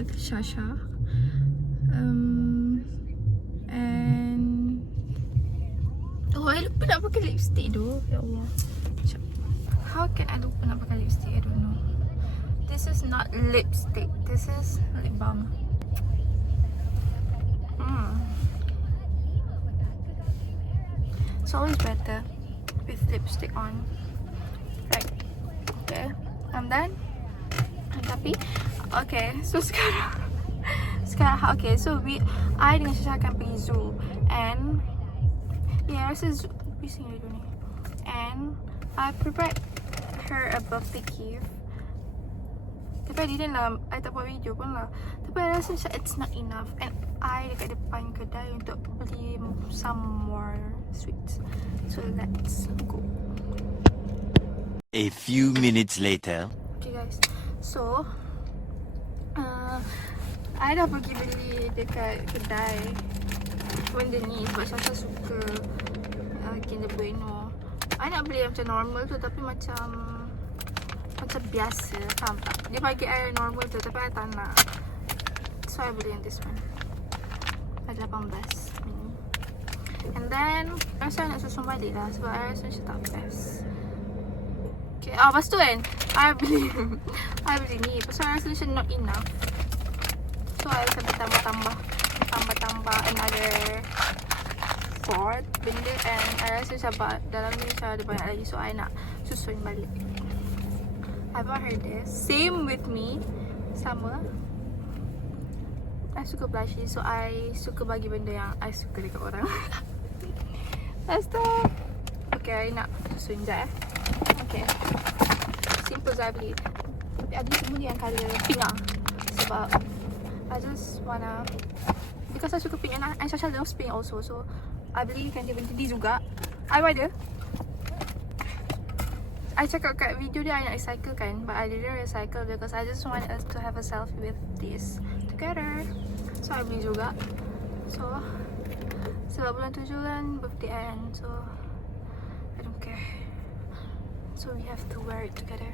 with Shasha. And I lupa nak pakai lipstick tu. Ya Allah. How can I lupa nak pakai lipstick? I don't know. This is not lipstick. This is lip balm. It's always better with lipstick on. Right. Okay. I'm done. Tapi okay, so sekarang okay, so I dengan Shasha akan pergi zoo. And yeah, rasa zoo bising dulu ni. And I prepared her a birthday gift. Tapi I didn't lah, I tak buat video pun lah. Tapi I rasa macam it's not enough. And I dekat depan kedai untuk beli some more sweets. So let's go. A few minutes later. Okay guys, so I dah pergi beli dekat kedai benda ni sebab Shasha suka Kinder Bueno. I nak beli yang macam normal tu tapi macam biasa, faham tak? Dia bagi I normal tu tapi I tak nak. So I beli yang this one. Ada 18 mini. And then rasa I nak susun balik lah sebab I rasa macam tak best. Okay, lepas tu kan I beli ni pasal I rasa macam not enough. So I sampai tambah another 4 benda. And I rasa macam dalam ni macam ada banyak lagi. So I nak susun balik. I bought her this. Same with me. Sama. I suka blushy. So I suka bagi benda yang I suka dekat orang. Lepas tu okay, I nak susun sekejap Okay. Simple je I beli. Tapi I beli semua ni yang colour pink lah. Sebab I just wanna, because I suka pink and Shasha loves pink also. So I beli kan dia benda ni juga. I ada. I cakap kat video dia I nak recycle kan, but I didn't recycle because I just want us to have a selfie with this together. So I beli juga. So sebab bulan 7 kan birthday and so I don't care. So we have to wear it together.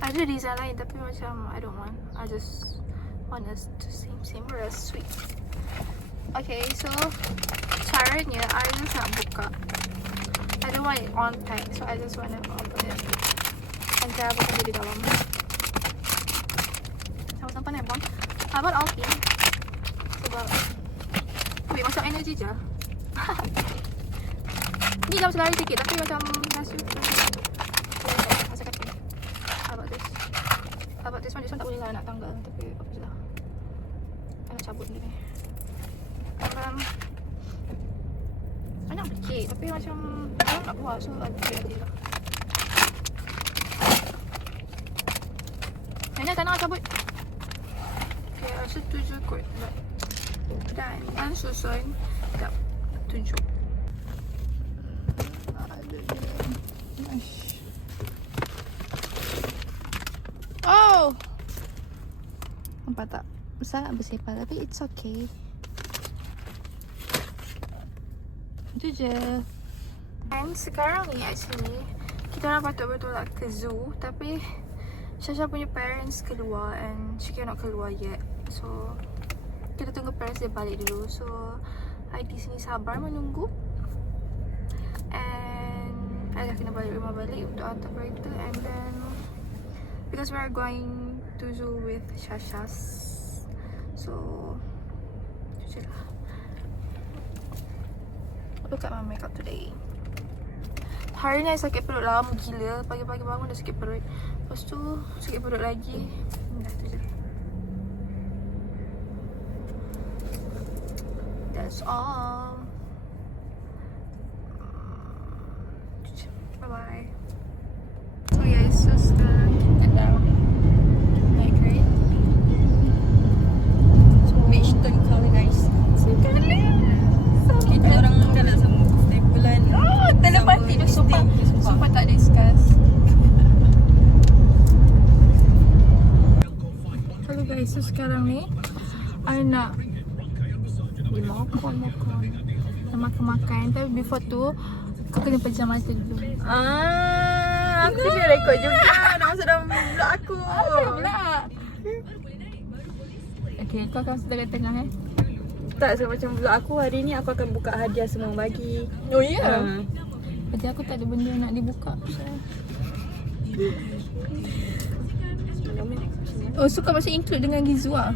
Ada design lain tapi macam I don't want. I just want us to same or as sweet. Okay, so caranya I just nak buka. I don't want it on tight, so I just want to open it. And cara buka dia di dalam. Sama-sama ni bang. I bought all pink. Sebab ambil masuk energy je. Ni dah macam lari sikit tapi macam rasa rasa kaki. About this one tak boleh lah nak tanggal. Tapi apa je lah. I nak cabut benda ni. I nak kek tapi macam I nak buat, so I pergi lah. Nenek tak nak cabut. Okay, rasa 7 kot. Dan susun. Sekejap, tunjuk. Oh! Nampak tak? Besar nak bersepah tapi it's okay. Itu je. And sekarang ni actually kita orang patut bertolak ke zoo tapi Shasha punya parents keluar and she cannot keluar yet. So kita tunggu parents dia balik dulu. So I di sini sabar menunggu. And I dah kena balik rumah balik untuk hantar kereta. And then because we are going to zoo with Shasha's, so itu je lah. Look at my makeup today. Hari ni I sakit perut lama gila. Pagi-pagi bangun dah sakit perut. Lepas tu sakit perut lagi. Dah tu je. That's all. Bye-bye. So guys, so sekarang kita dah naik kereta. So which turn colour guys? Sekarang kita orang dah nak sama birthday bulan. Oh, telepati dah sumpah tak discuss. Hello guys, so sekarang ni I nak makan. Tapi before tu kau kena pejam mata dulu. Aku kena rekod juga. Nak masuk dalam vlog aku. Apa pula? Okay, kau akan masuk tengah-tengah Tak, so macam vlog aku hari ni aku akan buka hadiah semua bagi. Oh ya? Ha. Jadi aku tak ada benda nak dibuka. Oh, so kau masih include dengan Gizu lah?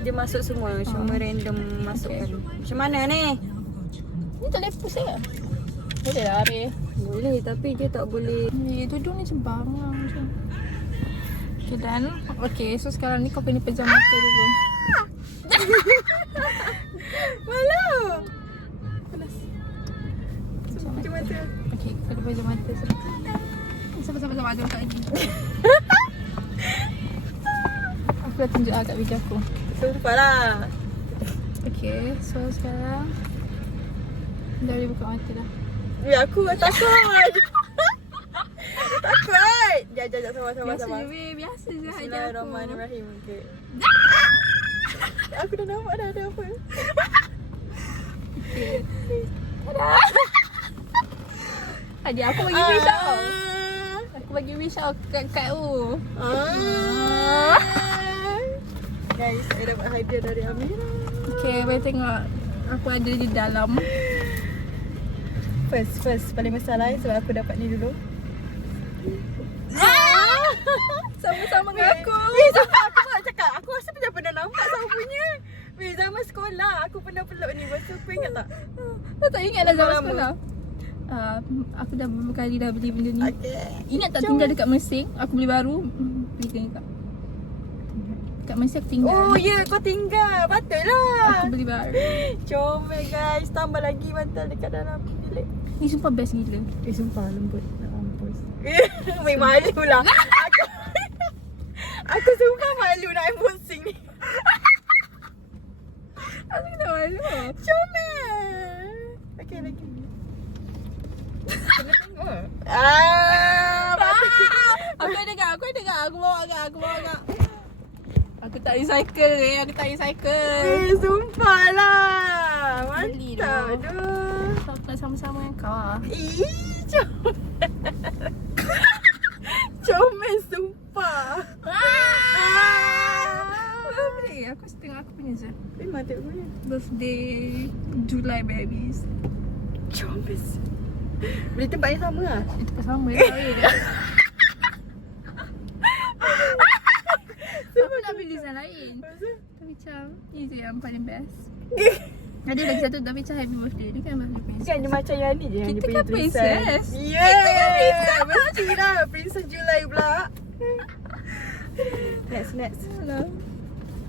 Dia masuk semua, cuma random masukkan. Macam mana ni? Ni tak boleh push ke? Boleh lah habis. Boleh, tapi dia tak boleh. Ni tudung ni macam bangang macam. Okay, dan okay, so sekarang ni kau kena pejam mata dulu. Malu. Panas. Pejam mata. Okay, kau kena pejam mata. Sabar, ada lagi. Aku dah tunjuk kat video aku. Sumpah lah. Okay, so sekarang dah boleh buka mata dah. Ya, aku takut. Takut. Jap, sabar. Biasa je weh, biasa je hadiah aku. Bismillahirrahmanirrahim. Okay. Aku dah nampak dah ada apa. Okay. Tada! Hadiah aku bagi wish tau. Aku bagi wish tau kat tu. Guys, saya dapat hadiah dari Amira. Okay, boleh tengok apa ada di dalam. First paling besar lah sebab aku dapat ni dulu. Sama-sama dengan aku. Weh, sumpah aku nak cakap. Aku rasa macam pernah nampak sama punya. Weh, zaman sekolah aku pernah peluk ni. Masa aku ingat tak? Kau tak ingat dah zaman Lama. sekolah? Aku dah beberapa kali dah beli benda ni. Okay. Ingat tak tinggal dekat Mersing? Aku beli baru. Belikan dekat. Dekat Mersing aku tinggal. Oh ya, kau tinggal. Patutlah. Aku beli baru. Comel guys. Tambah lagi bantal dekat dalam bilik. Ni sumpah best gila. Sumpah lembut. Nak mampus. Weh, malu lah. Aku sumpah malu nak unboxing ni. Aku tak malu. Comel. Okay, lagi. Kena tengok. Aku dengar. Aku bawa agak. Aku tak recycle ni. Sumpah lah. Beli Mantap. tu. Aduh. Aku nak sama-sama dengan kau lah. Comel. Comel sumpah. Beli. Aku tengok aku punya je. Mati aku ni. Birthday July babies. Comel. Beli tempat yang sama lah. Itu pun sama je. Aku nak beli design lain. Tapi macam ni je yang paling best. Ada lagi satu tapi macam happy birthday. Ni kan birthday princess. Kan dia macam yang ni je yang Kita dia kan punya tulisan. princess. Yeah. Kita kan princess. Mestilah Princess Julai pula. Next. Alah.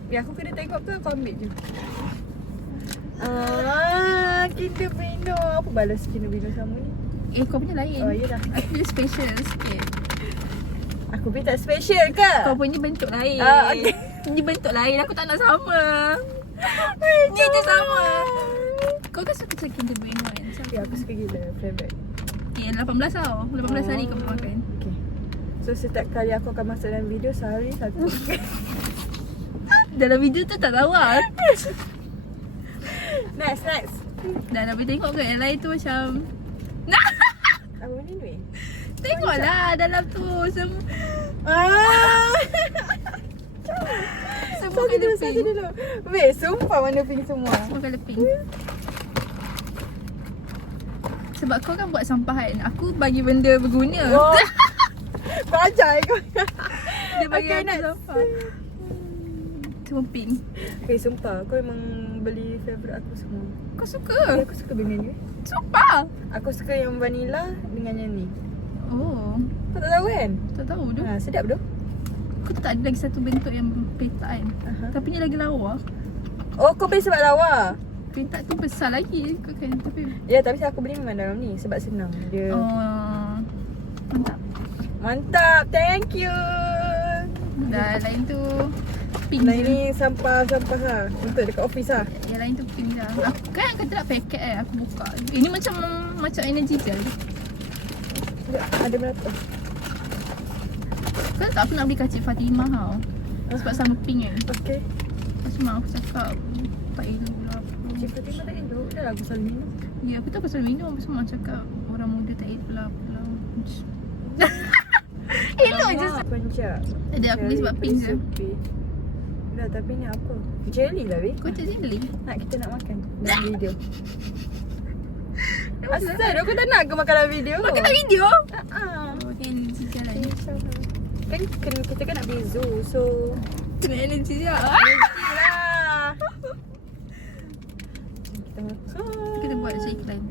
Ya, aku kena tengok ke kau ambil je. Kinder Bueno. Apa balas Kinder Bueno sama ni? Kau punya lain. Oh, yelah. Aku punya special sikit. Aku punya tak special ke? Kau punya bentuk lain. Okay. Ni bentuk lain. Aku tak nak sama. Ni je sama. Kau kan suka Kinder Bueno kan? Ya, aku suka gila. Favorite. 18 tau. 18 hari kau makan. Okay. So, setiap kali aku akan masuk dalam video, sehari satu. Dalam video tu tak tahu lah. Next. Dah boleh tengok ke? Yang lain tu macam Apa ni ni? tengoklah dalam tu semua kena Satu pink. dulu. Weh, sumpah warna pink semua. Semua kena pink. Sebab kau kan buat sampahan. Aku bagi benda berguna. Oh. Belajar kau. Dia bagi Okay, aku next. sampah. Semua pink. Okay, sumpah. Kau memang beli favourite aku semua. Kau Okay, suka? aku suka benda ni. Sumpah. Aku suka yang vanilla dengan yang ni. Oh, Kau tak tahu kan? tak tahu tu. Sedap tu. Aku tak ada lagi satu bentuk yang petak kan. Tapi ni lagi lawa. Oh, kau beli sebab lawa. Petak tu besar lagi kau kan. Tapi Ya, tapi aku beli memang dalam ni sebab senang. Dia mantap. mantap. Thank you. Dah lain tu pink Nah, je. ini sampah-sampah lah. Untuk dekat office lah. Yang lain tu pink dah. Aku kan kata nak paket kan. Aku buka. Ini macam energy gel. Ada berapa? Kau tak aku nak beli kacik Fatimah tau. Sebab sama pink kan. Okay. Lepas tu mak aku cakap tak elok lah apa. Cik Fatimah tak elok. Dah lah aku selalu minum. Ya aku tahu pasal minum. Lepas tu mak cakap orang muda tak elok lah apalah. Elok je. Pencak. Ada aku beli sebab pink je. Dah, tapi ni apa? Jelly lah weh. Kau tak jelly? Nak kita nak makan dalam video. Asal aku tak nak aku makan dalam video. Makan dalam video? Ah. Oh, energy jalan. Kan kita kan nak beli zoo. So Kena energy je. energy lah. Kita makan. Kita buat macam iklan.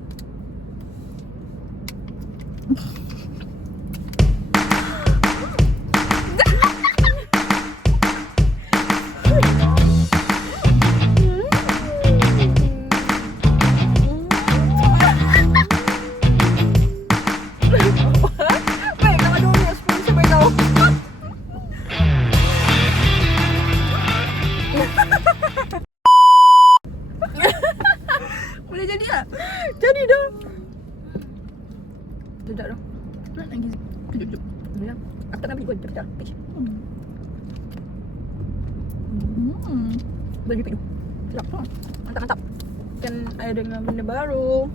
Baik, kalau ada orang yang sponsor baik tau. Boleh jadi tak? Jadi dah. Sedap dah. Nak lagi. Duduk. Ya. Aku tak nak beli pun. Tapi tak. Pitch. Beli pick tu. Sedap. Mantap. Kan ada dengan benda baru.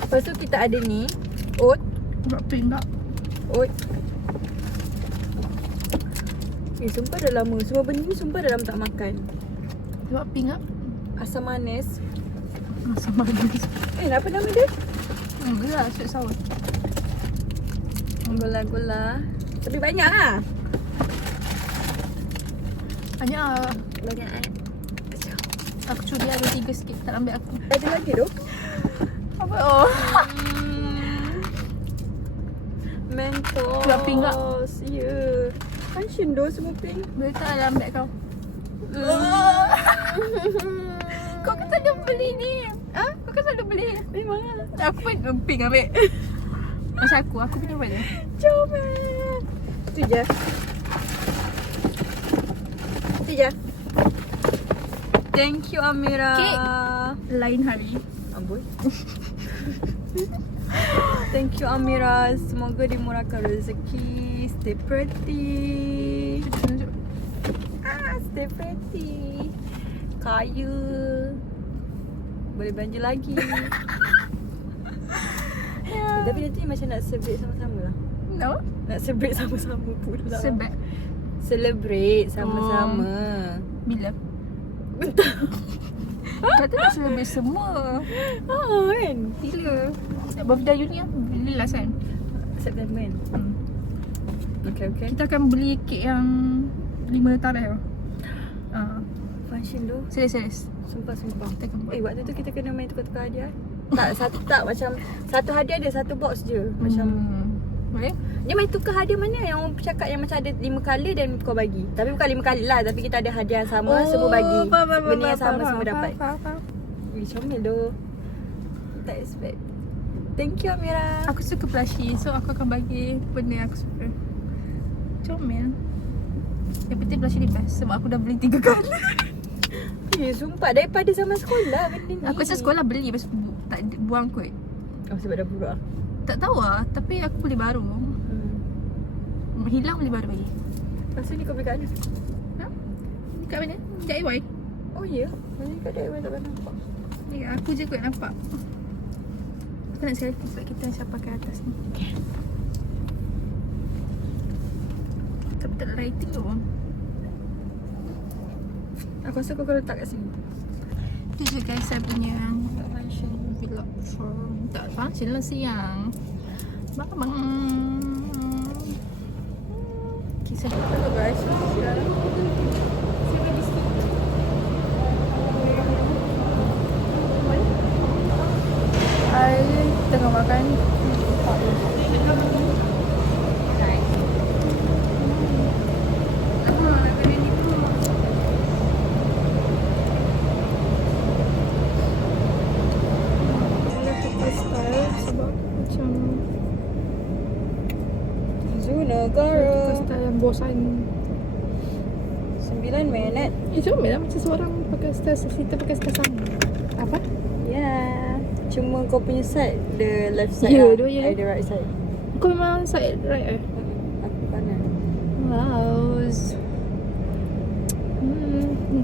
Lepas tu kita ada ni. Oat. Buat pink tak? Oat. Sumpah dah lama. Semua benda ni sumpah dah lama tak makan. Buat pink tak? Asam manis. Asam manis. Apa nama dia? Gula, sweet sour. Gula-gula. Tapi banyak lah. Banyak lah. Banyak kan? Aku curi ada 3 sikit. Tak ambil aku. Ada lagi tu? Apa? Oh. Mentos. Buat pink tak? Ya. Passion tu semua pink. Boleh tak lah ambil kau? Kau kan selalu beli ni. Ha? Kau kan selalu beli. Memang lah. Aku pun pink ambil. Macam aku punya apa je? Comel. Itu je. Itu je. Thank you Amira. Kek. Lain hari. Amboi. Thank you Amira. Semoga dimurahkan rezeki. Stay pretty. Stay pretty. Kaya. Boleh belanja lagi. Tapi nanti macam nak celebrate sama-sama lah. No? Nak celebrate sama-sama pula. Sebab. Celebrate sama-sama. Bila? Bentar. Kata nak celebrate semua. Kan? Bila? Birthday you ni lah. Bila last kan? September kan? Okay. Kita akan beli kek yang 5 tarikh tau. Function tu. Serius. Sumpah. Kita akan buat. Waktu tu kita kena main tukar-tukar hadiah. Tak macam satu hadiah ada satu box je. Macam Boleh? dia main tukar hadiah mana yang orang cakap yang macam ada 5 color dan kau bagi. Tapi bukan 5 kali lah, tapi kita ada hadiah yang sama, semua bagi. Benda yang sama semua dapat. Faham. Wih, comel tu. Tak expect. Thank you Amira. Aku suka plushie, so aku akan bagi benda yang aku suka. Comel. Yang penting plushie ni best sebab aku dah beli 3 kali. Sumpah daripada zaman sekolah benda ni. Aku rasa sekolah beli lepas tu tak buang kot. Oh sebab dah buruk lah. Tak tahu lah, tapi aku beli baru. Hilang beli baru lagi. Lepas ni kau beli kat mana? Ha? Dekat mana? DIY. Oh ya? Mana kat DIY tak pernah nampak. Ya, aku je kot nampak. Aku nak selfie sebab kita macam pakai atas ni. Tapi tak ada lighting tu. Aku rasa kau letak kat sini. Tu je guys saya punya function vlog for tak function lah siang. Bang. Kisah hello guys. I tengah makan. Negara Style yang bosan. 9 minit. Comel lah macam seorang pakai style kita pakai style sama. Apa? Yeah. Cuma kau punya side the left side Ya, lah. dua je. I the right side. Kau memang side right eh? Aku kanan. Wow.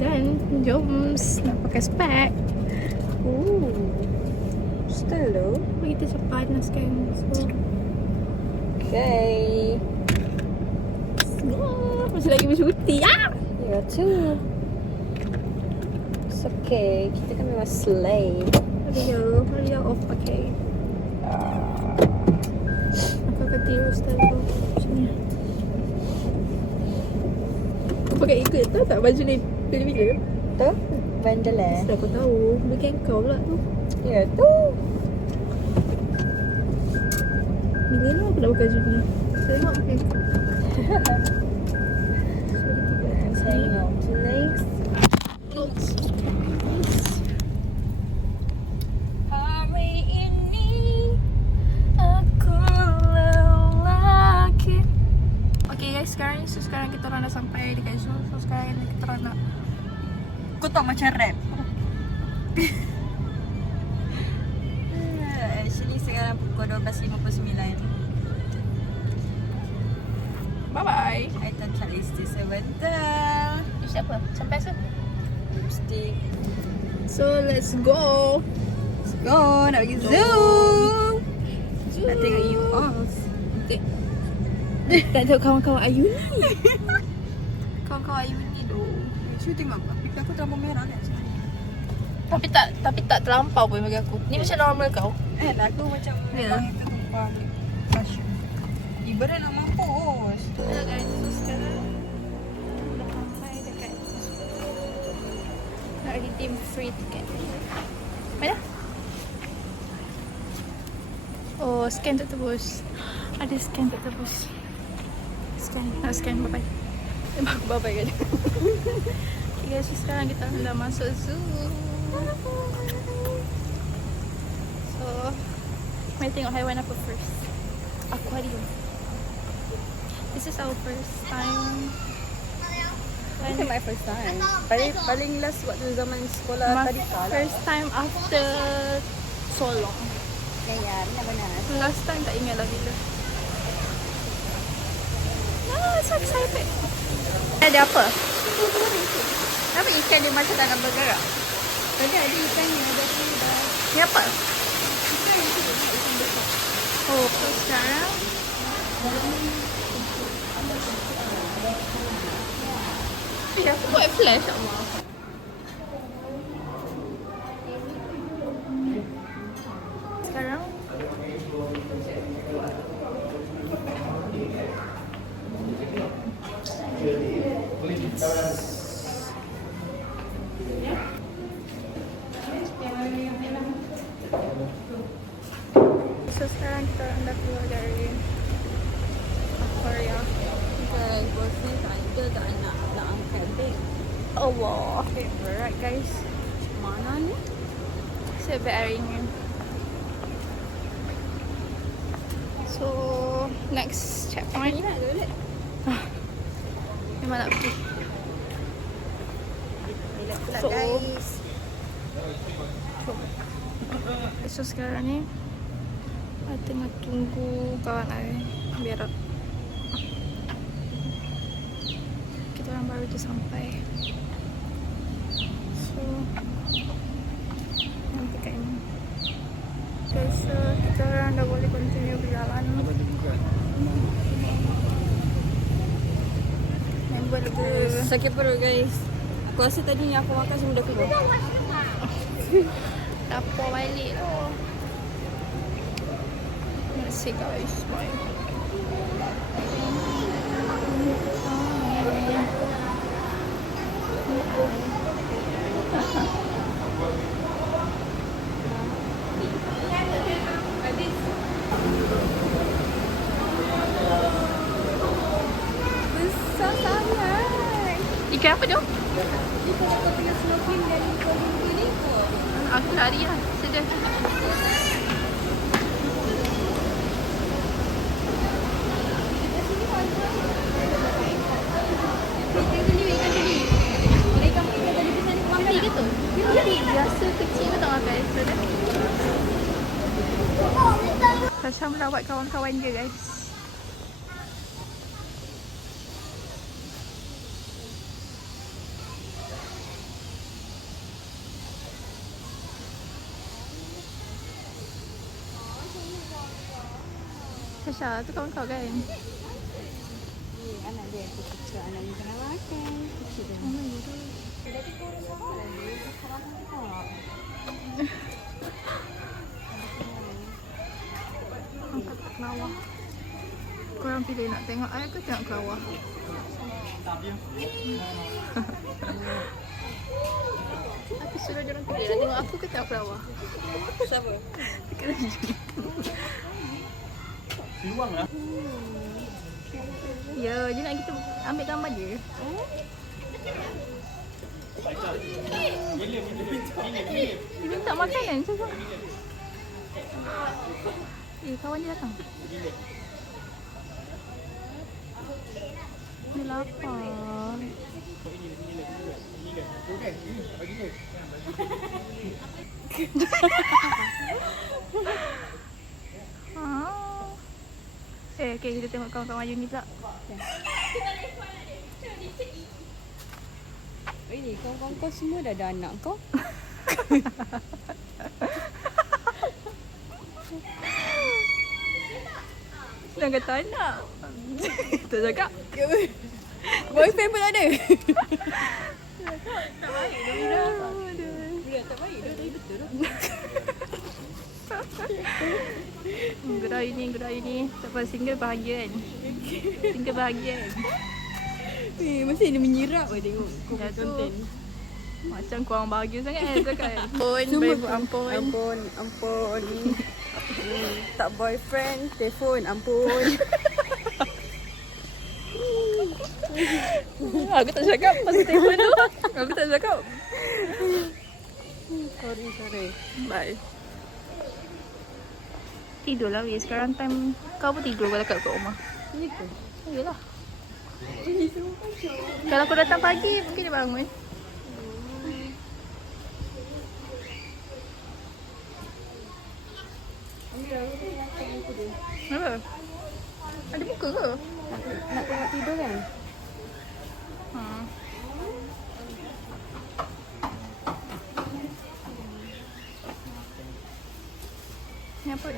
Dan jom nak pakai spek. Ooh. Style tu. Kita macam panas kan. So Okay. let's go. Masih lagi bercuti. Ya tu. It's okay. Kita kan memang slay. Hari off pakai. Aku akan tiru style tu. Macam ni. Kau pakai ikut tu tak baju ni bila-bila? Tu bandel eh. Sudah kau tahu. Bukan kau pula tu. Ya tu. Bila ni aku dah pakai baju ni. Tengok pakai kau. Tengok next. Hari ini aku lelaki. Okay guys, sekarang kita orang dah sampai dekat zoo. So sekarang kita orang nak Kau tak macam rap. Actually sekarang pukul 12.59. bye-bye. I tak cari isteri sebentar. You siapa? Sampai se? Lipstick. So let's go. Let's go. Nak pergi zoo. Nak tengok you all. Okay. Tak tengok kawan-kawan Ayu ni. Kawan-kawan Ayu ni tu. Cuba tengok pipi aku terlalu merah kan? Tapi tak terlampau pun bagi aku. Ni macam normal kau. Aku macam Ya. memang itu tumpah fashion. Ibarat nak mampus. Hello guys, so sekarang dah sampai dekat nak redeem free ticket. Mana? Oh, scan tak tebus. Ada scan tak tebus. Nak scan, bye-bye. Bye-bye kan. Okay guys, so sekarang kita dah masuk zoo. So, mari tengok haiwan apa first. Aquarium. This is our first time. This is my first time. Paling last waktu zaman sekolah My tadi salah. first time after so long. Ya, benar-benar. Last time tak ingat lah bila. So excited. Ada apa? Kenapa ikan dia macam tak nak bergerak? Tadi ada ikan yang ada dah. Ni apa? Ikan yang tu ikan besar. Oh, so sekarang aku buat flash Allah. Sekarang so sekarang kita orang dah keluar dari aquarium. Ikan bosnya tak ada, tak nak angkat beg. Allah, berat guys. Mana ni? Sebab hari ni. So next checkpoint. Nak toilet. Memang nak pergi. So, guys. So sekarang ni I tengah tunggu kawan I biar kita orang baru je sampai. So nanti kat ini. Okay, so kita orang dah boleh continue berjalan. Member lebih Sakit perut guys. Aku rasa tadi yang aku makan semua dah keluar. dapur balik tu. Let's see guys. Bye. Besar sangat. Ikan apa tu? Ikan aku tengah snorkeling dari Kuala ni kot. Aku lari lah. Sedih. Mati ke tu? Jadi biasa kecil tu tak makan. Sedih. Macam rawat kawan-kawan je guys. Tasha, tu kawan kau kan? anak dia kecil anak ni kena makan. Kecil dia. Oh my god. Jadi kurus apa lagi? Sekarang tak. Angkat kelawar. Korang pilih nak tengok air ke tengok kelawar? Aku suruh jangan pilih. Nak tengok aku ke tengok kelawar? Siapa? Siluang lah. Ya, dia nak kita ambil gambar je. Dia minta makanan saja. Kawan dia datang. Dia lapar. Okay, kita tengok kawan-kawan Yuni pula. Ini kawan-kawan kau semua dah ada anak kau? Senang kata anak. Tak cakap. Boyfriend pun ada. Tak baik dah. Budak tak baik dah, tapi betul lah. Gerai ni. Lepas single bahagia kan? Single bahagia kan? Masih dia menyirap lah tengok Dah tu. konten. Macam korang bahagia sangat kan? Cakap kan? Ampun. Ampun. Tak boyfriend, telefon, ampun. Aku tak cakap pasal telefon tu. Aku tak cakap. Sorry. Bye. Tidur lah weh. Sekarang time kau pun tidur kalau kat rumah. Ini ke? Yelah. Kalau kau datang pagi mungkin dia bangun. Apa? Ada buka ke? Nak tengok tidur kan? Ni apa?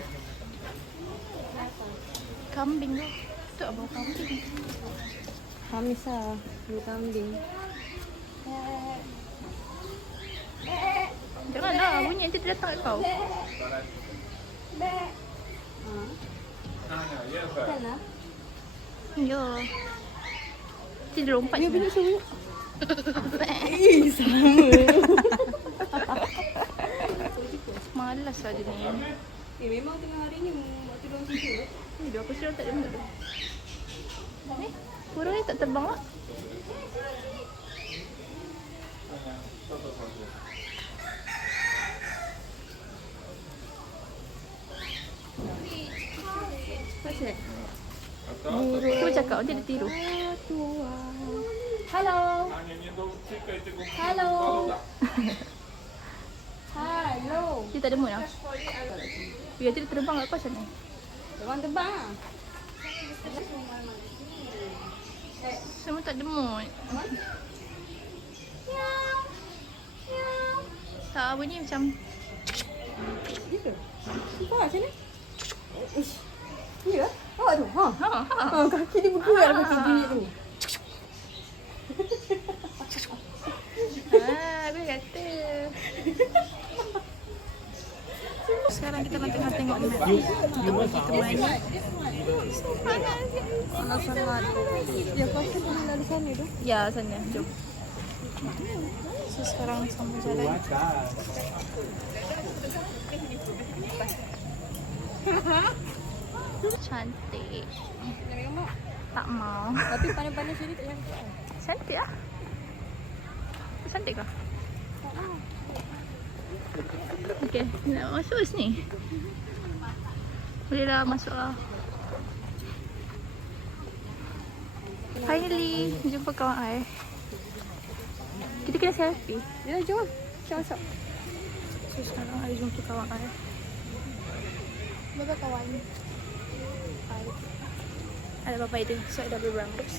Kambing tu. Tu apa kambing? Hamisa, dua kambing. Janganlah bunyi nanti dia datang kat kau. Kan lah? Ya. Nanti dia lompat je. Bunyi semua. Sama. Malas lah dia ni. Memang tengah hari ni waktu dia orang tidur. Dia aku sudah tak ada benda. Burung ni tak terbang lah. Pasal? Cuba cakap, nanti dia tiru. Hello. Hello. Hello. Dia tak ada mood lah. Biar dia terbang kat kau macam ni. Terbang lah. Semua tak ada mood. Tak, bunyi macam Ya ke? Kau macam ni? Ya? Awak tu? Ha? Kaki dia bergerak kaki bunyi tu. Aku kata. Sekarang kita nak tengah tengok map untuk pergi ke mana. Panas sangat. Ya, pasal kena lalu sana tu. Ya, sana. Jom. So sekarang sambung jalan. Cantik. Nak ambil gambar? Tak mau. Tapi pandai-pandai sini tak cantik lah. Cantik lah. Cantik kah? Okay, nak masuk sini. Bolehlah masuk lah. Finally, jumpa kawan I. Kita kena selfie. Ya, jom. Kita masuk. So sekarang I jumpa kawan I. Bapa kawan. Hai. Ada bapa dia. So I dah berambus.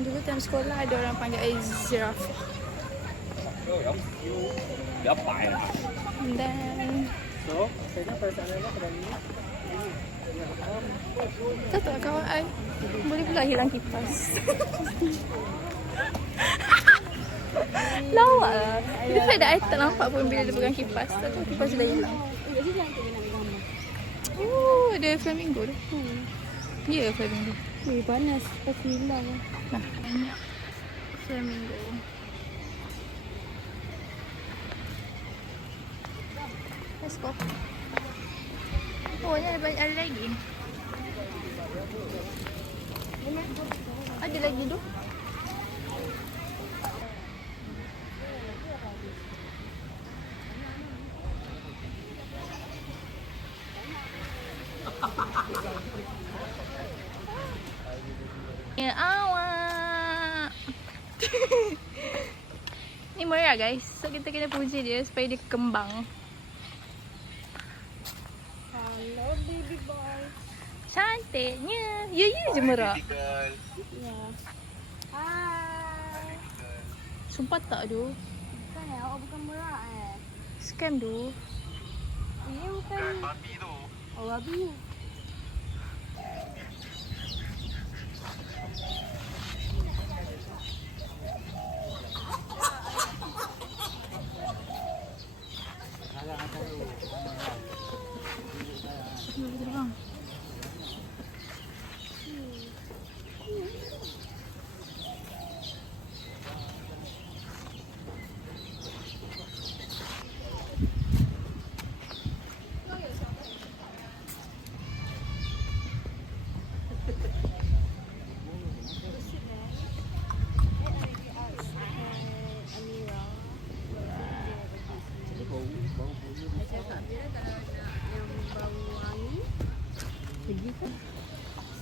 Dulu time sekolah ada orang panggil I Zirafah. Dia apa ya? And then So, saya nak perasaan apa pada ni? Tahu tak kawan I? Boleh pula hilang kipas. Lawak lah. Dia tak ada I tak nampak pun bila dia pegang kipas. Tak tahu kipas dia dah hilang. Oh, ada flamingo tu. Ya, flamingo. Panas. Lepas hilang. Nah, flamingo. Let's go. Oh, ni ada lagi. Ada lagi tu. Ya awak. Ni merah guys. So kita kena puji dia supaya dia kembang. Hello baby boy. Cantiknya. Ya je merah. Ya. Hai. Sumpah tak tu. Bukan awak bukan merah Scam tu. Ini bukan babi tu. Oh babi. Terbang.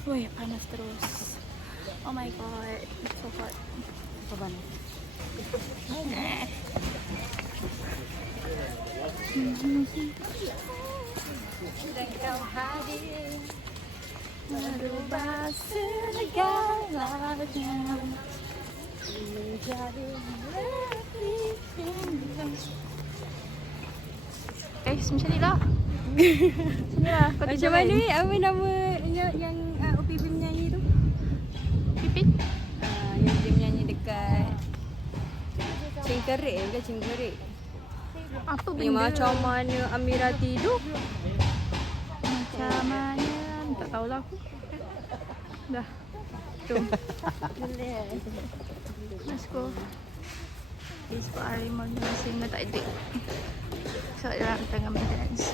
Wih, panas terus. Oh my god, it's so hot. Apa panas? Dan kau hadir merubah segalanya menjadi lebih indah. Guys, macam ni lah. Sini lah. Macam mana ni? Apa nama yang Upi menyanyi tu? Pipin? Yang dia menyanyi dekat Cengkerik, bukan Cengkerik. Apa benda? Yang macam mana Amira tidur? Macam mana? Tak tahulah aku. Dah. Tu. Let's go. Facebook harimau ni masih tak ada. So, dalam tengah maintenance.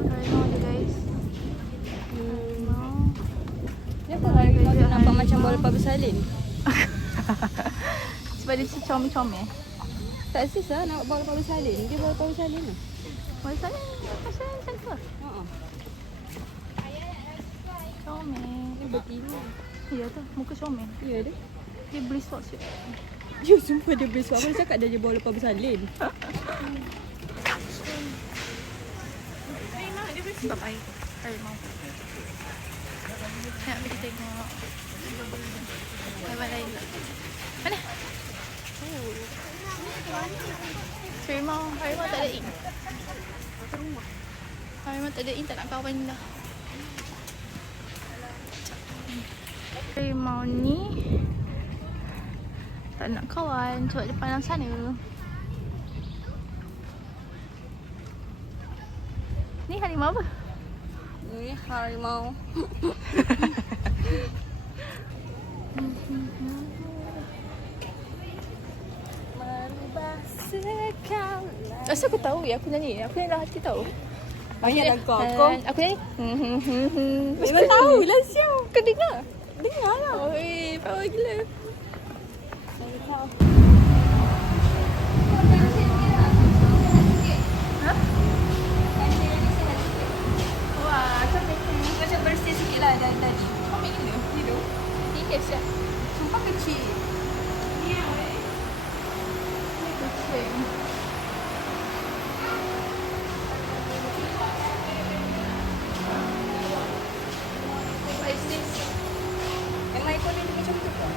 Harimau dia guys. Harimau. Kenapa harimau tu nampak macam bola pabu salin? Sebab dia comel-comel. Tak sis lah nak bola pabu salin. Dia bola pabu salin lah. Macam macam tu. Comel. Dia betina. Ya tu, muka comel. Ya dia. Dia beli socks. Ya sumpah dia beri suara. Dia cakap dia bola pabu salin. Sebab air. Harimau. Nak pergi tengok. Haiwan lain tak? Mana? Harimau. Harimau tak ada ink. Harimau tak ada ink, tak nak kawan dah. Harimau ni tak nak kawan sebab dia pandang sana. Ni harimau apa? Ni harimau. Merubah segala. Asal aku tahu ya aku nyanyi. Aku nyanyi dalam hati tahu. Banyak lagu aku. Aku nyanyi. Memang tahu lah siap. Kau dengar? Dengar lah. Oi, power gila. Ha? Wah, comel. Macam bersih sikit lah dah tadi. Comel gila. Hidup. Tiga siap. Sumpah kecil. Kecil. What is this? Emang ikut dia macam tu ke?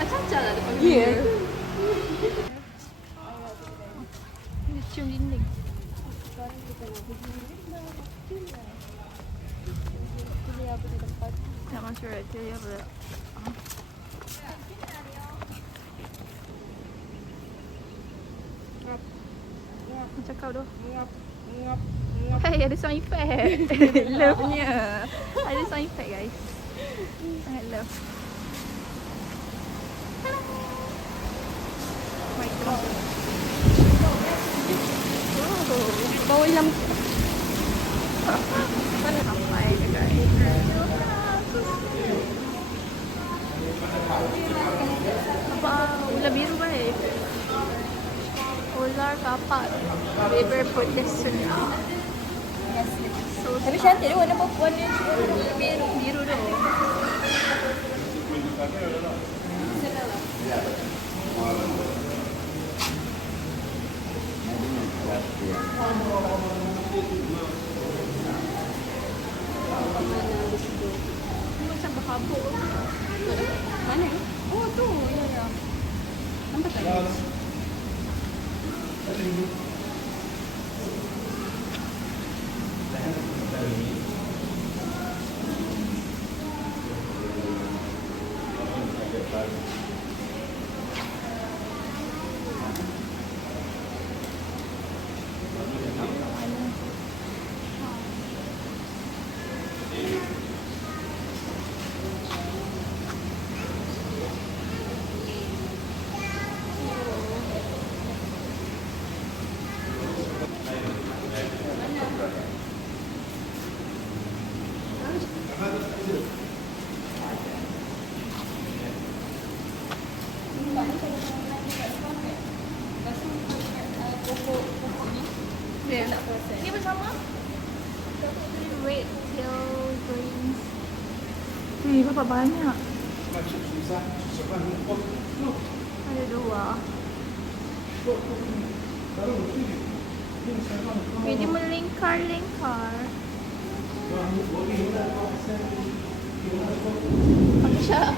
Acah-acah lah depan Ya. mirror. Dia cium dinding. Nak masuk red pilih apa tak? Macam kau tu. Hey, ada sound effect. Love-nya. Ada sound effect guys. Sangat love. My God. Bawa hilang. Mana sampai ke guys? Apa? Ular biru baik. Ular kapak. River protection. So Tapi cantik dia warna warna biru biru tu. Macam berhabuk. mana? Oh tu. Ya ya. Nampak tak? Dia nak proses. Ni bersama? Red tail greens. Ni berapa banyak? Ada dua. Ini melingkar-lingkar. Aisyah.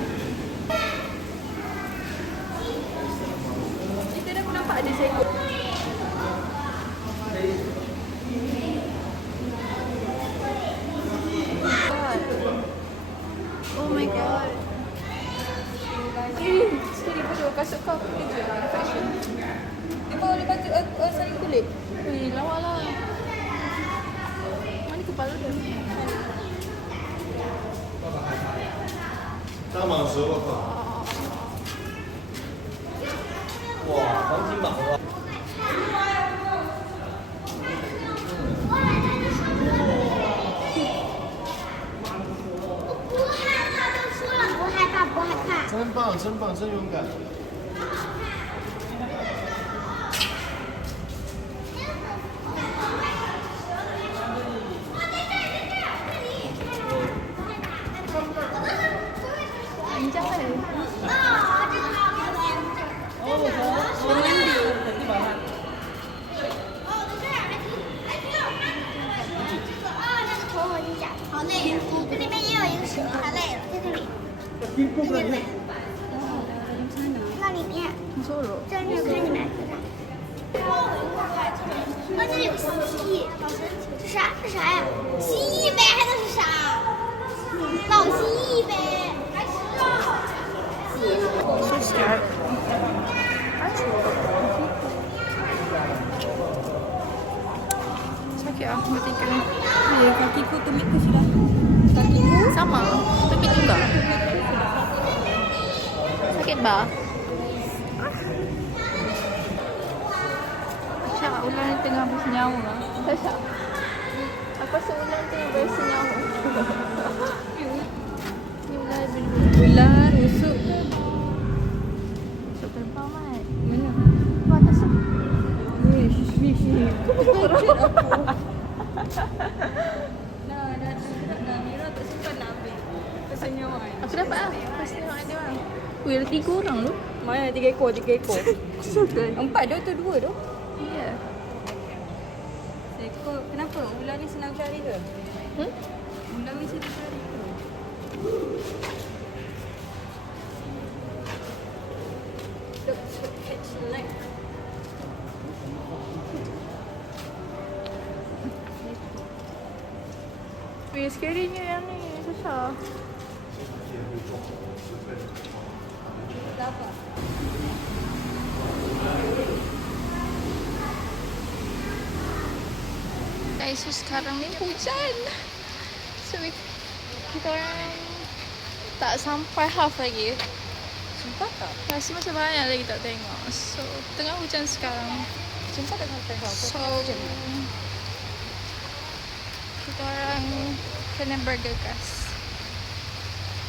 Ni tadi aku nampak ada seekor. Oh my god. Sekali bodoh kasut kau kerja fashion. Dia bawa dia baju sarung kulit. Lawa lah. Mana kepala dia? 大蟒蛇，我靠！哇，黄金蟒蛇！真棒，真棒，真勇敢！ Panjang kan? Sorok. 这里看你们。这里有蜥蜴，好神奇！这啥？这啥呀？蜥蜴呗，还能是啥？老蜥蜴呗，还是蜥蜴？ So scared. Sakit ah, matikan. Ya, kakiku tumitku sudah. Kakiku Sama, tumit juga. Sakit bah? Aisyah, ular ni tengah bersenyawa. Aisyah, aku rasa ular ni tengah bersenyawa. Ni ular berbulu. ular rusuk ke? So terbang kan? Mana? Apa atas tu? Wish. Dah cakap dah. Mira tak sempat nak ambil. Kesenyawa kan? Aku dapat lah. Aku tengok ada orang. Wih, ada 3 orang tu. Mana 3 ekor, 3 ekor. Betul. 4 dah tu 2 tu. Ya. Seekor. Kenapa? Ular ni senang cari ke? Hmm? Ular ni senang cari ke? scary-nya yang ni. Susah. Guys, so sekarang ni hujan. So kita orang tak sampai half lagi. Sumpah tak? Masih banyak lagi tak tengok. So tengah hujan sekarang. Sumpah tak sampai kau. So kita orang kena bergegas.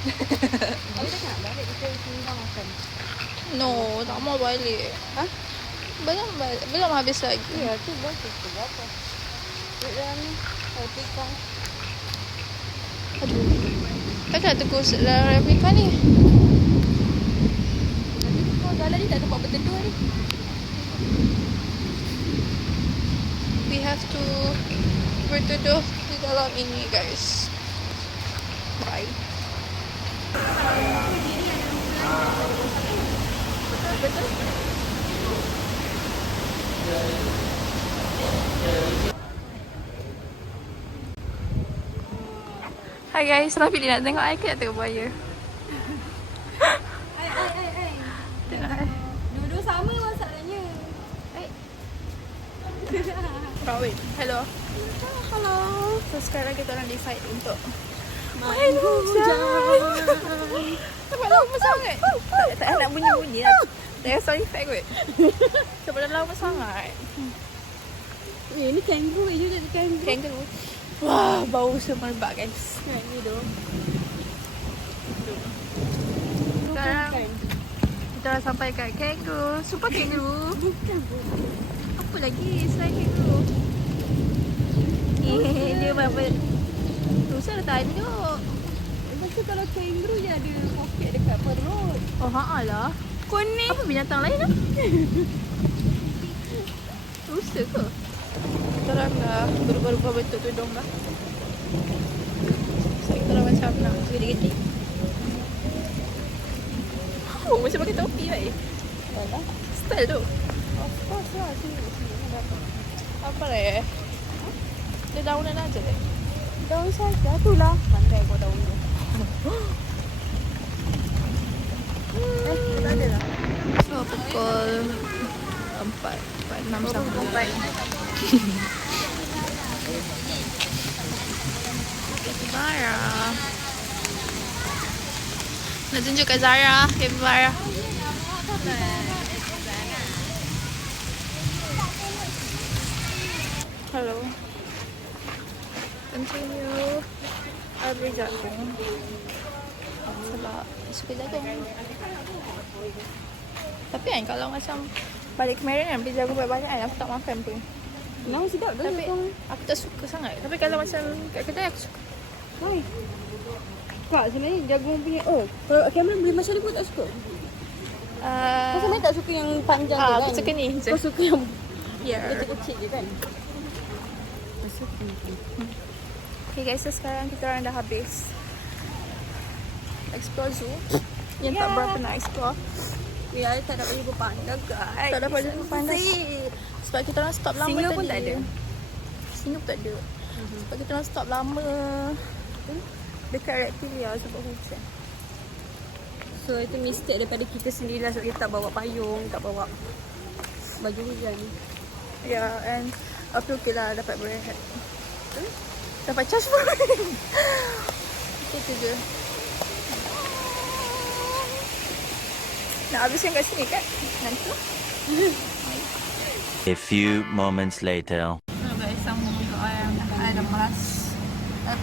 Aku tak nak balik kita tinggal makan. No, tak mau balik. Hah? Belum habis lagi. Ya, tu bagus tu apa? Duduk dalam ni. Roti kong. Aduh. Takkan tunggu dalam replika ni. Nanti kau jalan ni tak tempat berteduh ni. We have to berteduh di dalam ini, guys. Bye. Betul. Hai guys, Rafi nak tengok I ke nak tengok buaya? Ai. Tengok I. Dua-dua sama masalahnya. Rawit. Hello. Hello. So sekarang kita orang decide untuk Main hujan. Sebab lama sangat. Tak nak bunyi-bunyi lah. Dah sound effect kot. Sebab dah lama sangat. Ni kangaroo juga tu kangaroo. Kangaroo. Wah, bau semerbak guys. Ni tu. Sekarang kita dah sampai kat kangaroo. Super kangaroo. Apa lagi selain kangaroo? Dia apa? Susah dah tajuk. Lepas tu kalau kangaroo dia ada poket dekat perut. Oh, lah. Kuning. Apa binatang lain lah? Susah ke? Kita orang dah berubah-ubah bentuk tudung lah. So kita orang macam nak gede-gede. Oh, macam pakai topi baik. Alah. Style tu. Of course lah. Sini dapat. Apa lah Dia daunan aja deh. Daun saja tu lah. Pandai kau daun tu. Tak ada lah. So pukul 4, 6 sampai 4. Zara. Nak tunjuk kat Zara. Zara. Hello. Continue. I beli jagung. Sebab suka jagung. Tapi kan kalau macam balik kemarin kan beli jagung banyak-banyak kan aku tak makan pun. Memang sedap tu. Tapi aku tak suka sangat. Tapi kalau macam kat kedai aku suka. Hai. Kak sebenarnya jagung punya. Oh, kalau Cameron beli macam ni pun tak suka. Kau sebenarnya tak suka yang panjang tu kan? Aku suka ni je. Kau suka yang Yeah. kecil-kecil je kan? Kau suka. Okay guys, so sekarang kita orang dah habis explore zoo. Yang tak berapa nak explore. Ya, tak dapat jumpa panda guys. Tak dapat jumpa panda. Sebab kita orang stop lama Singa tadi. pun tak ada. Singa pun tak ada. Sebab kita orang stop lama dekat Reptilia sebab hujan. So itu mistake daripada kita sendiri lah. Sebab kita tak bawa payung, tak bawa baju hujan. Yeah, and aku okay lah dapat berehat. Dapat charge pun. Itu je. Nak habiskan kat sini kan? Nanti. A few moments later. So guys, sambung untuk ayam. I dah malas.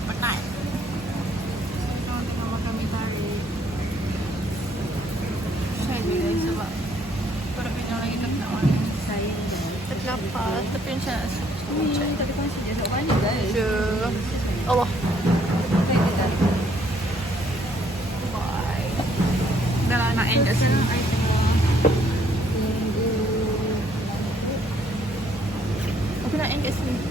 Penat. Kita orang tengah makan mi kari. Share je guys sebab korang bilang lagi tak nak makan. Saya Tapi lapar. Tapi macam nak sup. tak ada kongsi je. Tak banyak guys. Je. Allah. Dah lah nak end kat sini. Aku nak end kat sini.